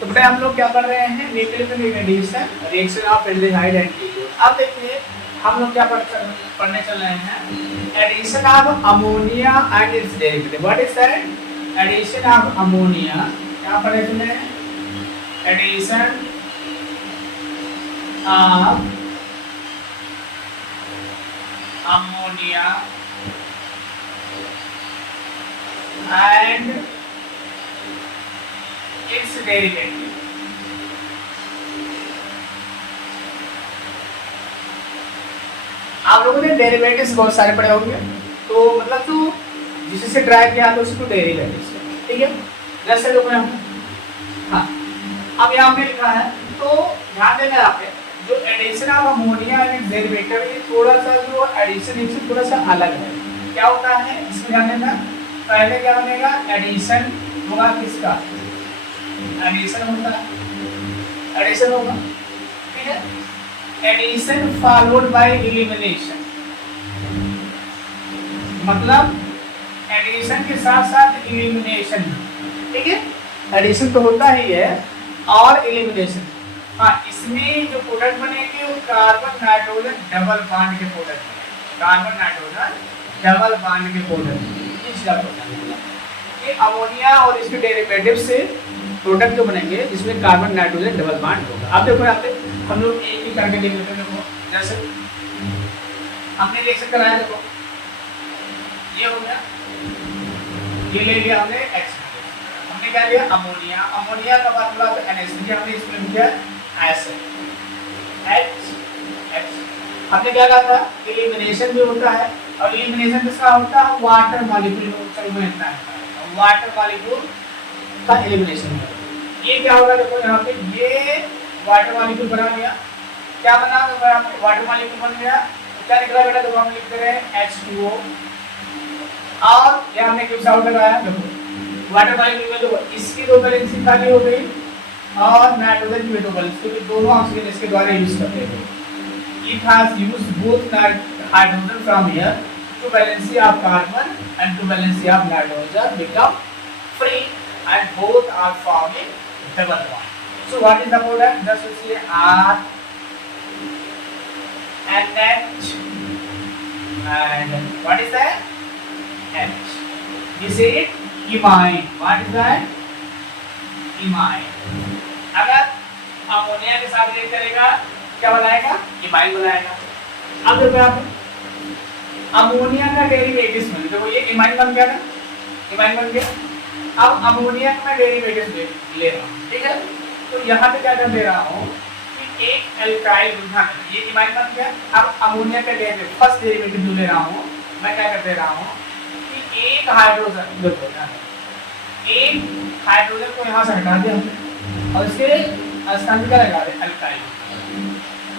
तो बेटा हम लोग क्या पढ़ रहे हैं, nucleophilic addition reaction of aldehyde and ketone. अब देखिए हम लोग क्या पढ़ने चल रहे हैं, addition of ammonia and its derivative. What is that? Addition of ammonia, क्या पढ़े चले हैं, addition of ammonia and its derivative. आप लोगों ने डेरिवेटिव्स बहुत सारे पढ़े होंगे, तो मतलब जो जिससे ड्राइव किया तो उसको डेरिवेटिव्स, ठीक है। जैसे लोग हाँ, अब यहाँ पे लिखा है तो ध्यान देना यहाँ पे जो addition of ammonia and derivative, ये थोड़ा सा जो एडिशन इससे थोड़ा सा अलग है। क्या होता है इसमें ध्यान देना, पहले क्या बनेगा, एडिशन होगा किसका, एडिशन होता है, एडिशन होगा, ठीक है। एडिशन फॉलोड बाय एलिमिनेशन, मतलब एडिशन के साथ साथ एलिमिनेशन, ठीक है। एडिशन तो होता ही है और एलिमिनेशन। हाँ, इसमें जो प्रोडक्ट बनेंगे वो कार्बन नाइट्रोजन डबल बॉन्ड के प्रोडक्ट बनेंगे, कार्बन नाइट्रोजन डबल बॉन्ड के प्रोडक्ट। ये अमोनिया और इसके डेरिवेटिव से प्रोडक्ट जो बनेंगे जिसमें कार्बन नाइट्रोजन डबल बॉन्ड होगा। अब देखो यहाँ पे हम लोग एक ही करके लिख लेते हैं। देखो जैसे हमने रिएक्शन कराया, देखो ये हो गया, ये ले लिया हमने X, हमने क्या लिया अमोनिया, अमोनिया का मतलब NH, हमने इसमें लिखा एसिड H। हमने क्या कहा था, एलिमिनेशन भी होता है, और एलिमिनेशन किसका होता है, वाटर मॉलिक्यूल, वाटर मॉलिक्यूल का एलिमिनेशन। ये क्या होगा, देखो यहाँ पे ये वाटर मॉलिक्यूल बना लिया, क्या बना, वाटर मॉलिक्यूल बन गया, तो क्या निकला बेटा, देखो हम लिखते रहे H2O, और यहाँ हमने क्यूब साउंड लगाया, देखो वाटर मॉलिक्यूल में देखो इसकी दो वैलेंसी खाली हो गई और नाइट्रोजन की दो वैलेंसी, क्योंकि दोनों ऑक्सीजन इसके द्वारा यूज करते हैं। It has used both hydrogen from here, two valency of carbon and two valency of nitrogen become free and both are forming double bond. So what is the product? Just we say R NH and what is that? H. This is imine. What is that? Imine. अगर ammonia के साथ react करेगा क्या बनाएगा, imine बनाएगा। अब देखो यहाँ पे अमोनिया का डेरिवेटिव्स में देखो ये इमाइन बन गया ना, इमाइन बन गया। अब अमोनिया का मैं डेरिवेटिव्स ले रहा हूँ, ठीक है। तो यहाँ पे क्या कर दे रहा हूँ कि एक एल्काइल ग्रुप, ये इमाइन बन गया। अब अमोनिया का डेरिवेटिव फर्स्ट डेरिवेटिव जो ले रहा हूँ मैं क्या कर दे रहा हूँ कि एक हाइड्रोजन, देखो एक हाइड्रोजन को यहाँ से हटा दिया हमने और इसके स्थान पे क्या लगा दे, एल्काइल,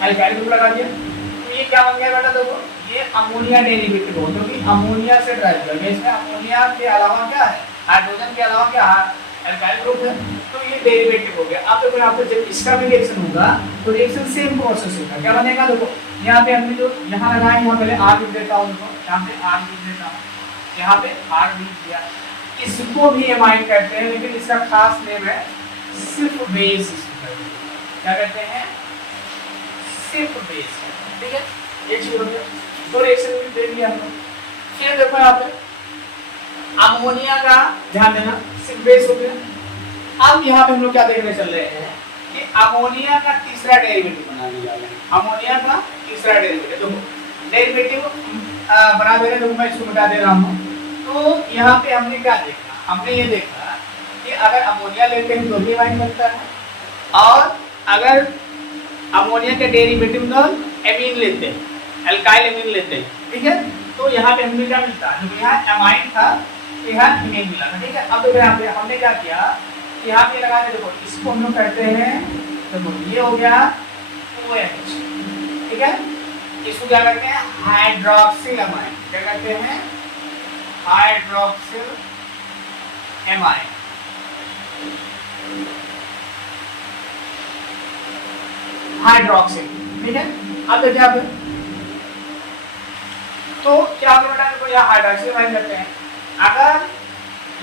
एल्काइल ग्रुप लगा दिया। तो ये क्या बन गया बेटा, देखो ये अमोनिया डेरिवेटिव हो, क्योंकि अमोनिया से ड्राइव किया गया। इसमें अमोनिया के अलावा क्या है, हाइड्रोजन के अलावा क्या है, एल्काइल ग्रुप है, तो ये डेरिवेटिव हो गया। अब देखो यहाँ पे जब इसका भी रिएक्शन होगा तो रिएक्शन सेम प्रोसेस होगा। क्या बनेगा, देखो यहाँ पे हमने जो यहाँ लगाया, यहाँ पहले R लिख देता हूँ, यहाँ पे R लिख देता हूँ, यहाँ पे R लिख दिया। इसको भी एमाइन कहते हैं, लेकिन इसका खास नेम है सिर्फ बेस। क्या कहते हैं, सिर्फ बेस, ठीक है। ये चीज हो गया, दो रिएक्शन भी देख लिया हम लोग। फिर देखो यहाँ पे अमोनिया का ध्यान देना, सिर्फ बेस हो गया। अब यहाँ पे हम लोग क्या देखने चल रहे हैं कि अमोनिया का तीसरा डेरिवेटिव बना लिया है, अमोनिया का तीसरा डेरिवेटिव। देखो डेरिवेटिव बना दे रहे हैं, तो मैं इसको बता दे रहा हूँ। तो यहाँ पे हमने क्या देखा, हमने ये देखा कि अगर अमोनिया लेते हैं तो भी इमाइन बनता है, और अगर अमोनिया के डेरिवेटिव का एमीन लेते हैं, एल्काइल एमीन लेते हैं, ठीक है। तो यहाँ पे हमें क्या मिलता है, जो यहाँ एमाइन था यहाँ इमेज मिला था, ठीक है। अब देखो यहाँ पे हमने क्या किया, यहाँ पे लगा के देखो इसको हम लोग कहते हैं, देखो ये हो गया OH, ठीक है। इसको क्या कहते हैं, हाइड्रोक्सिल एमाइन। क्या कहते हैं, हाइड्रोक्सिल एमाइन। हाइड्रोक्सिल, ठीक है। अब देखिए आप तो क्या आपने बताया, देखो यहाँ हाइड्रोक्सिल एमाइन करते हैं। अगर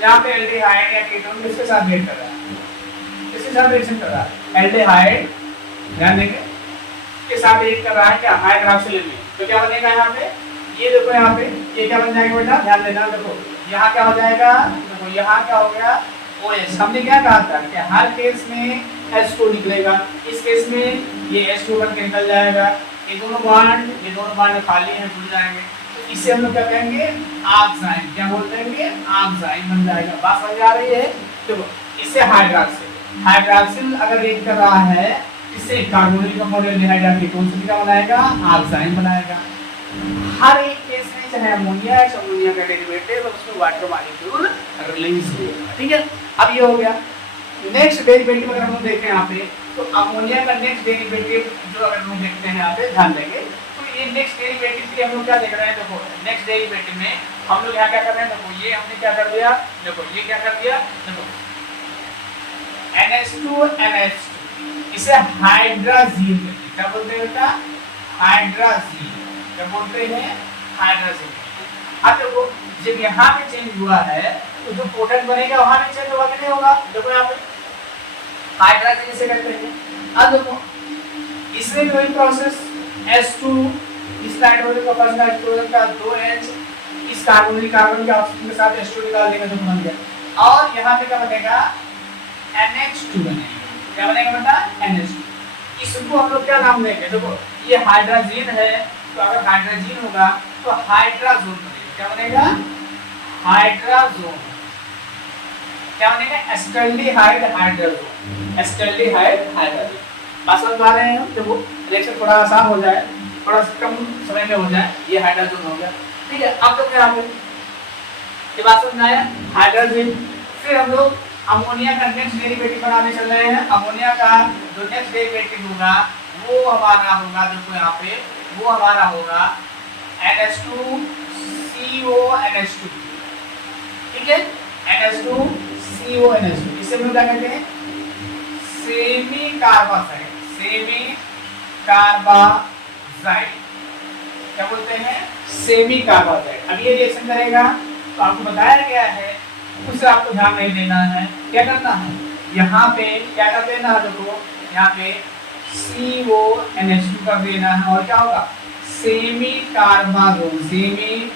यहाँ पे एल्डिहाइड या कीटोन किसके साथ रिएक्ट कर रहा है, किसके साथ रिएक्शन कर रहा है? एल्डिहाइड, ध्यान देंगे, के साथ रिएक्ट कर रहा है क्या? हाइड्रोक्सिल में। तो क्या बनेगा यहाँ पे? ये देखो यहाँ पे ये क्या बन जाएगा बेटा? ध्यान देना, देखो यहाँ क्या हो जाएगा? देखो यहाँ क्या हो गया? OH। हमने क्या कहा था कि हर केस में H2 निकलेगा, इस केस में ये H2 बन के निकल जाएगा, ये दोनों बॉन्ड खाली हैं, जुड़ जाएंगे, तो इसे हम लोग क्या कहेंगे? ऑक्साइन। क्या बोलते हैं? ऑक्साइन बन जाएगा। बात समझ आ रही है? देखो इससे हाइड्रोक्सिल अगर रिएक्ट कर रहा है इससे कार्बोनिल कंपाउंड कीटोन से क्या बनाएगा? ऑक्साइन बनाएगा। हर एक केस में चाहे अमोनिया है, अमोनिया का डेरिवेटिव उसमें वाटर मॉलिक्यूल रिलीज होगा। ठीक है, अब ये हो गया। नेक्स्ट डेरिवेटिव अगर हम देखें यहाँ पे, तो अमोनिया का नेक्स्ट डेरिवेटिव जो अगर हम देखते हैं यहाँ पे, ध्यान देंगे, तो ये नेक्स्ट डेरिवेटिव के हम लोग क्या देख रहे हैं? देखो नेक्स्ट डेरिवेटिव में हम लोग यहाँ क्या कर रहे हैं? देखो ये हमने क्या कर दिया, देखो ये क्या कर दिया, देखो NH2 इसे हाइड्राजीन, क्या बोलते हैं बेटा? हाइड्राजीन। क्या बोलते हैं? हाइड्राजीन। अब देखो जब यहाँ पे चेंज हुआ है तो जो प्रोडक्ट बनेगा वहां पे चेंज होगा कि नहीं होगा? देखो यहाँ पे हाइड्राजीन से करते हैं। अब देखो इसमें भी वही प्रोसेस, H2 इस नाइट्रोजन का फर्स्ट नाइट्रोजन का 2H इस कार्बोनिल कार्बन के ऑक्सीजन के साथ H2 निकाल देंगे तो बन गया। और यहाँ पे क्या बनेगा? NH2 बनेगा। क्या बनेगा बेटा? NH2। इसको हम लोग क्या नाम देंगे? देखो ये हाइड्राजीन है, तो अगर हाइड्राजीन होगा तो हाइड्राजोन बनेगा। क्या बनेगा? हाइड्राजोन। क्या बनेगा? Acetaldehyde hydrazone. Acetaldehyde hydrazone. बात समझ पा रहे हैं हम? देखो रिएक्शन थोड़ा आसान हो जाए, थोड़ा कम समय में हो जाए, ये हाइड्राजोन हो गया। ठीक है, अब तो क्या आप ये बात समझ आया? हाइड्राजीन। फिर हम लोग अमोनिया का नेक्स्ट डेरिवेटिव बनाने चल रहे हैं। अमोनिया का जो नेक्स्ट डेरिवेटिव होगा वो हमारा होगा, देखो यहाँ पे वो हमारा होगा NH2CONH2। ठीक है, NH2CONH2। इसे हम लोग क्या कहते हैं? Semi carbazide. सेमी कार्बाजाइड क्या बोलते हैं? Semi carbazide. अब ये रिएक्शन करेगा तो आपको बताया गया है, उससे आपको ध्यान नहीं देना है। क्या करना है? यहाँ पे क्या कर देना है? देखो यहाँ पे CONH2 कर देना है और क्या होगा? सेमी कार्बाजोन। सेमी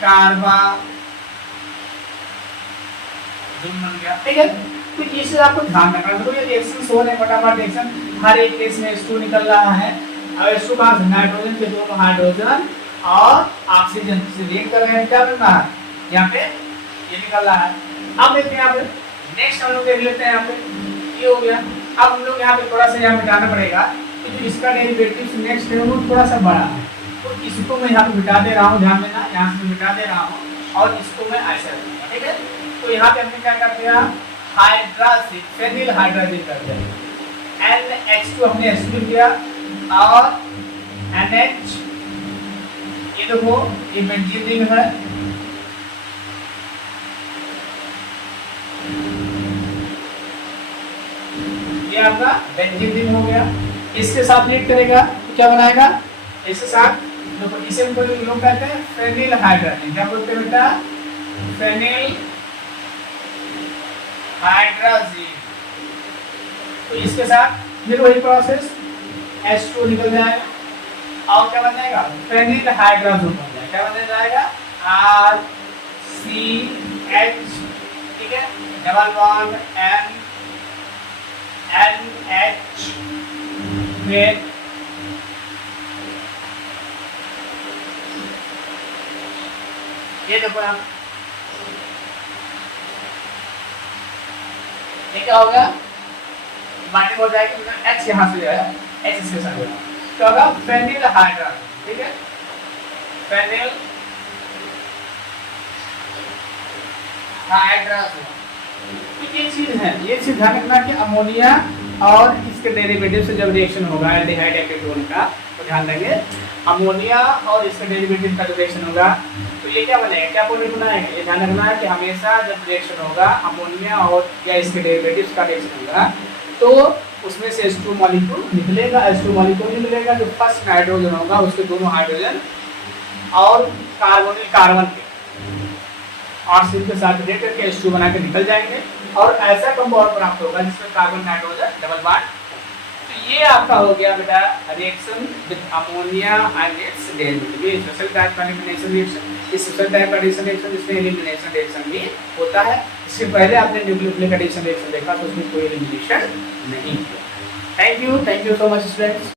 कार्बाजोन बन गया। ठीक है, तो इसे आपको ध्यान रखना है। देखो ये रिएक्शन हो रहे हैं, फटाफट रिएक्शन, हर एक केस में H2 निकल रहा है और H2 का नाइट्रोजन के दोनों हाइड्रोजन और ऑक्सीजन से रिएक्ट कर रहे हैं। क्या बनना है? यहाँ पे ये निकल रहा है। अब देखते हैं यहाँ पे नेक्स्ट हम लोग देख लेते हैं। यहाँ पे ये हो गया। अब हम लोग यहाँ पे थोड़ा सा यहाँ मिटाना पड़ेगा, तो जो इसका डेरिवेटिव नेक्स्ट है वो थोड़ा सा बड़ा है, तो इसको मैं यहाँ पे मिटा दे रहा हूँ। ध्यान देना, यहाँ से मिटा दे रहा हूँ और इसको मैं ऐसे रखूंगा। ठीक है, तो यहाँ पे हमने क्या कर दिया? हाइड्राजीन, फेनिल हाइड्राजीन कर दिया। NH2 हमने H2 लिया और NH, ये देखो ये बेंजीन रिंग है, ये आपका बेंजीन रिंग हो गया। इसके साथ रिएक्ट करेगा तो क्या बनाएगा? इसके साथ देखो इसे हम लोग कहते हैं फेनिल हाइड्राजीन। क्या बोलते हैं बेटा? Phenyl hydrazine. तो इसके साथ फिर वही प्रोसेस, H2 निकल जाएगा और क्या बन जाएगा? फेनिल हाइड्राजोन बन जाएगा। क्या बन जाएगा? RCH। ठीक है, डबल बॉन्ड NH में ये देखो यहाँ ये क्या होगा? बाइंडिंग हो जाएगी, H यहाँ से आया, H इसके साथ होगा तो होगा फेनिल हाइड्राजोन। ठीक है, फेनिल हाइड्राजोन। तो ये चीज है, ये चीज ध्यान रखना कि अमोनिया और इसके डेरिवेटिव से जब रिएक्शन होगा एल्डिहाइड या कीटोन का, तो ध्यान देंगे अमोनिया और इसके डेरिवेटिव का जब रिएक्शन होगा तो ये क्या बनेगा? क्या प्रोडक्ट बनाएगा? ये ध्यान रखना है कि हमेशा जब रिएक्शन होगा अमोनिया और या इसके डेरिवेटिव्स का रिएक्शन होगा तो उसमें से H2 मॉलिक्यूल निकलेगा। H2 मॉलिक्यूल निकलेगा, जो फर्स्ट नाइट्रोजन होगा उसके दोनों हाइड्रोजन और कार्बोनिल कार्बन के ऑक्सीजन के साथ रिएक्ट करके H2 बना के निकल जाएंगे। और ऐसा कंपाउंड प्राप्त होगा जिसमें कार्बन नाइट्रोजन डबल बॉन्ड। तो ये आपका हो गया बेटा reaction with ammonia and its derivative, ये स्पेशल टाइप का एलिमिनेशन रिएक्शन। इस स्पेशल टाइप का एडिशन रिएक्शन जिसमें एलिमिनेशन रिएक्शन भी होता है। इससे पहले आपने न्यूक्लियोफिलिक एडिशन रिएक्शन देखा तो उसमें कोई एलिमिनेशन नहीं हुआ। Thank you so much students.